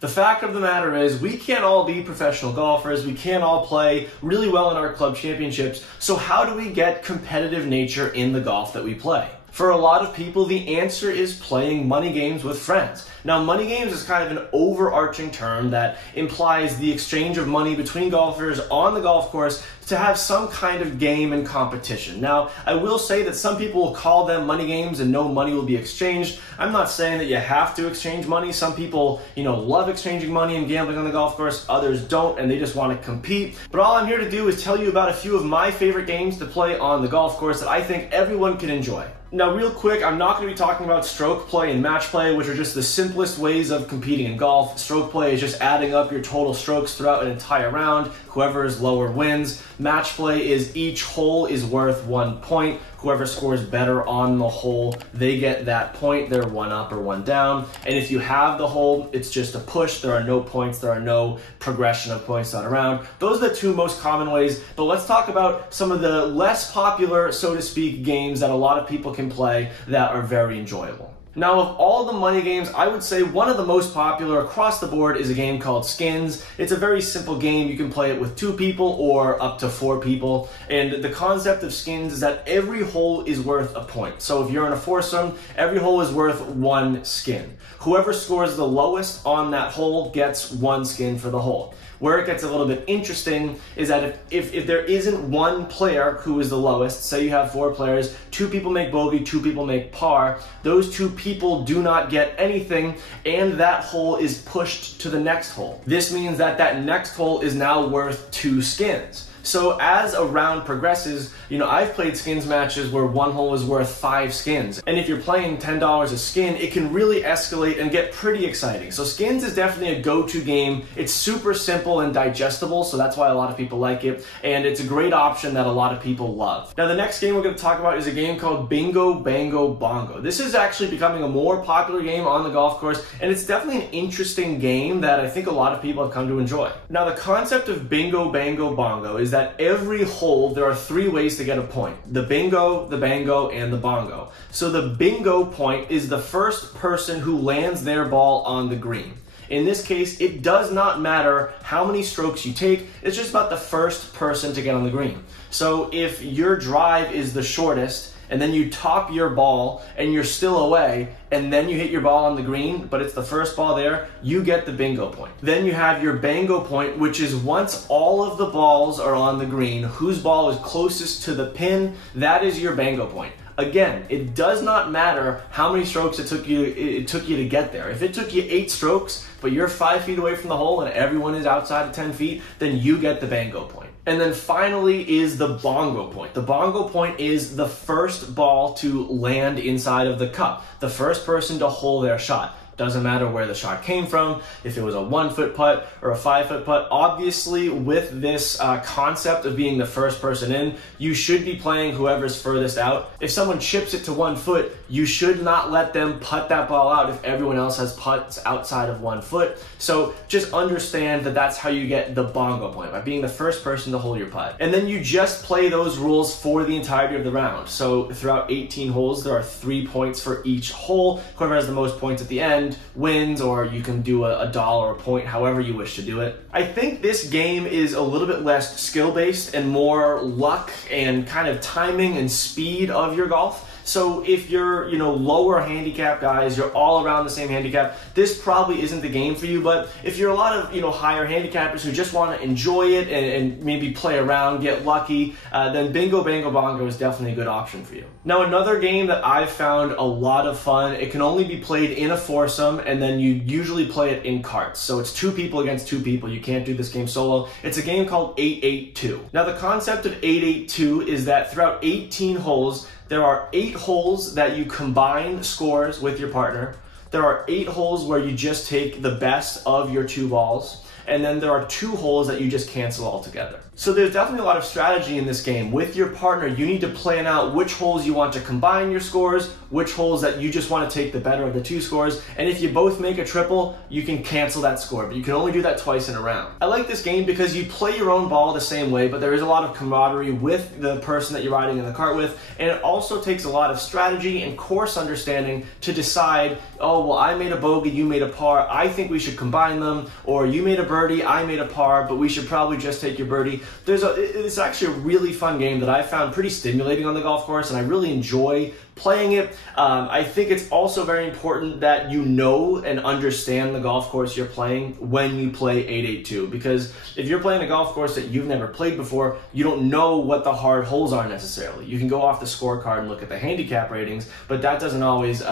The fact of the matter is we can't all be professional golfers, we can't all play really well in our club championships, so how do we get competitive nature in the golf that we play? For a lot of people, the answer is playing money games with friends. Now, money games is kind of an overarching term that implies the exchange of money between golfers on the golf course to have some kind of game and competition. Now, I will say that some people will call them money games and no money will be exchanged. I'm not saying that you have to exchange money. Some people, love exchanging money and gambling on the golf course. Others don't, and they just want to compete. But all I'm here to do is tell you about a few of my favorite games to play on the golf course that I think everyone can enjoy. Now, real quick, I'm not going to be talking about stroke play and match play, which are just the simplest ways of competing in golf. Stroke play is just adding up your total strokes throughout an entire round. Whoever is lower wins. Match play is each hole is worth 1 point. Whoever scores better on the hole, they get that point. They're one up or one down. And if you have the hole, it's just a push. There are no points. There are no progression of points on a round. Those are the two most common ways. But let's talk about some of the less popular, so to speak, games that a lot of people can play that are very enjoyable. Now, of all the money games, I would say one of the most popular across the board is a game called Skins. It's a very simple game. You can play it with 2 people or up to 4 people. And the concept of Skins is that every hole is worth a point. So if you're in a foursome, every hole is worth 1 skin. Whoever scores the lowest on that hole gets 1 skin for the hole. Where it gets a little bit interesting is that if there isn't one player who is the lowest, say you have 4 players, 2 people make bogey, 2 people make par, those 2 people do not get anything, and that hole is pushed to the next hole. This means that that next hole is now worth 2 skins. So as a round progresses, I've played skins matches where one hole is worth 5 skins. And if you're playing $10 a skin, it can really escalate and get pretty exciting. So skins is definitely a go-to game. It's super simple and digestible, so that's why a lot of people like it. And it's a great option that a lot of people love. Now, the next game we're going to talk about is a game called Bingo Bango Bongo. This is actually becoming a more popular game on the golf course, and it's definitely an interesting game that I think a lot of people have come to enjoy. Now, the concept of Bingo Bango Bongo is that every hole, there are 3 ways to get a point. The bingo, the bango, and the bongo. So the bingo point is the first person who lands their ball on the green. In this case, it does not matter how many strokes you take, it's just about the first person to get on the green. So if your drive is the shortest, and then you top your ball and you're still away, and then you hit your ball on the green, but it's the first ball there, you get the bingo point. Then you have your bango point, which is once all of the balls are on the green, whose ball is closest to the pin, that is your bango point. Again, it does not matter how many strokes it took you to get there. If it took you 8 strokes, but you're 5 feet away from the hole and everyone is outside of 10 feet, then you get the bango point. And then finally is the bongo point. The bongo point is the first ball to land inside of the cup. The first person to hole their shot. Doesn't matter where the shot came from, if it was a 1-foot putt or a 5-foot putt. Obviously, with this concept of being the first person in, you should be playing whoever's furthest out. If someone chips it to 1 foot, you should not let them putt that ball out if everyone else has putts outside of 1 foot. So just understand that that's how you get the bongo point, by being the first person to hold your putt. And then you just play those rules for the entirety of the round. So throughout 18 holes, there are 3 points for each hole. Whoever has the most points at the end wins, or you can do a dollar a point, however you wish to do it. I think this game is a little bit less skill-based and more luck and kind of timing and speed of your golf. So if you're, lower handicap guys, you're all around the same handicap, this probably isn't the game for you. But if you're a lot of, higher handicappers who just want to enjoy it and maybe play around, get lucky, then Bingo Bango Bongo is definitely a good option for you. Now, another game that I've found a lot of fun, it can only be played in a foursome, and then you usually play it in carts. So it's 2 people against 2 people. You can't do this game solo. It's a game called 882. Now, the concept of 882 is that throughout 18 holes, there are 8 holes that you combine scores with your partner. There are 8 holes where you just take the best of your 2 balls. And then there are 2 holes that you just cancel altogether. So there's definitely a lot of strategy in this game. With your partner, you need to plan out which holes you want to combine your scores, which holes that you just want to take the better of the two scores, and if you both make a triple, you can cancel that score, but you can only do that twice in a round. I like this game because you play your own ball the same way, but there is a lot of camaraderie with the person that you're riding in the cart with, and it also takes a lot of strategy and course understanding to decide, oh, well, I made a bogey, you made a par, I think we should combine them, or you made a birdie, I made a par, but we should probably just take your birdie. It's actually a really fun game that I found pretty stimulating on the golf course, and I really enjoy playing it. I think it's also very important that you know and understand the golf course you're playing when you play 882, because if you're playing a golf course that you've never played before, you don't know what the hard holes are necessarily. You can go off the scorecard and look at the handicap ratings, but that doesn't always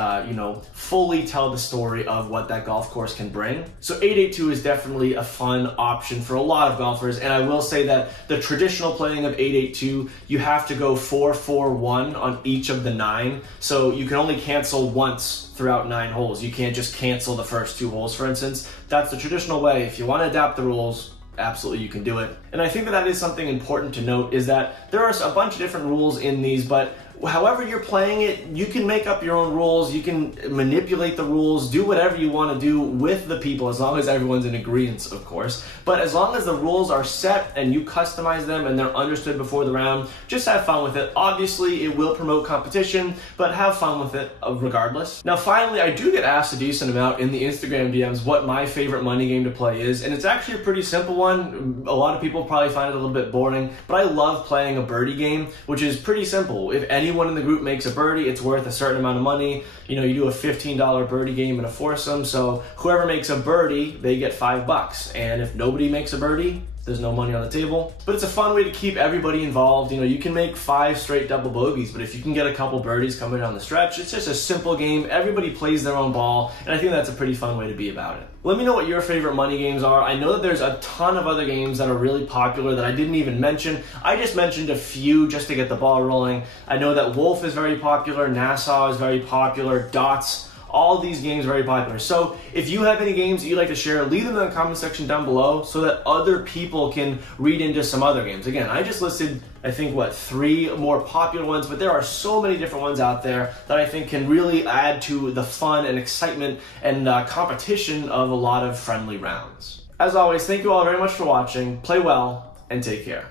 fully tell the story of what that golf course can bring. So 882 is definitely a fun option for a lot of golfers, and I will say that the traditional playing of 882, you have to go 4-4-1 on each of the 9. So you can only cancel once throughout 9 holes. You can't just cancel the first 2 holes, for instance. That's the traditional way. If you want to adapt the rules, absolutely you can do it. And I think that is something important to note, is that there are a bunch of different rules in these, but however you're playing it, you can make up your own rules, you can manipulate the rules, do whatever you want to do with the people, as long as everyone's in agreement, of course. But as long as the rules are set and you customize them and they're understood before the round, just have fun with it. Obviously, it will promote competition, but have fun with it regardless. Now, finally, I do get asked a decent amount in the Instagram DMs what my favorite money game to play is, and it's actually a pretty simple one. A lot of people probably find it a little bit boring, but I love playing a birdie game, which is pretty simple. If anyone in the group makes a birdie, it's worth a certain amount of money. You know, you do a $15 birdie game in a foursome, so whoever makes a birdie, they get $5. And if nobody makes a birdie, there's no money on the table. But it's a fun way to keep everybody involved. You know, you can make 5 straight double bogeys, but if you can get a couple birdies coming down the stretch, it's just a simple game. Everybody plays their own ball, and I think that's a pretty fun way to be about it. Let me know what your favorite money games are. I know that there's a ton of other games that are really popular that I didn't even mention. I just mentioned a few just to get the ball rolling. I know that Wolf is very popular, Nassau is very popular, Dots. All these games are very popular. So if you have any games that you'd like to share, leave them in the comment section down below so that other people can read into some other games. Again, I just listed, I think, 3 more popular ones, but there are so many different ones out there that I think can really add to the fun and excitement and competition of a lot of friendly rounds. As always, thank you all very much for watching. Play well and take care.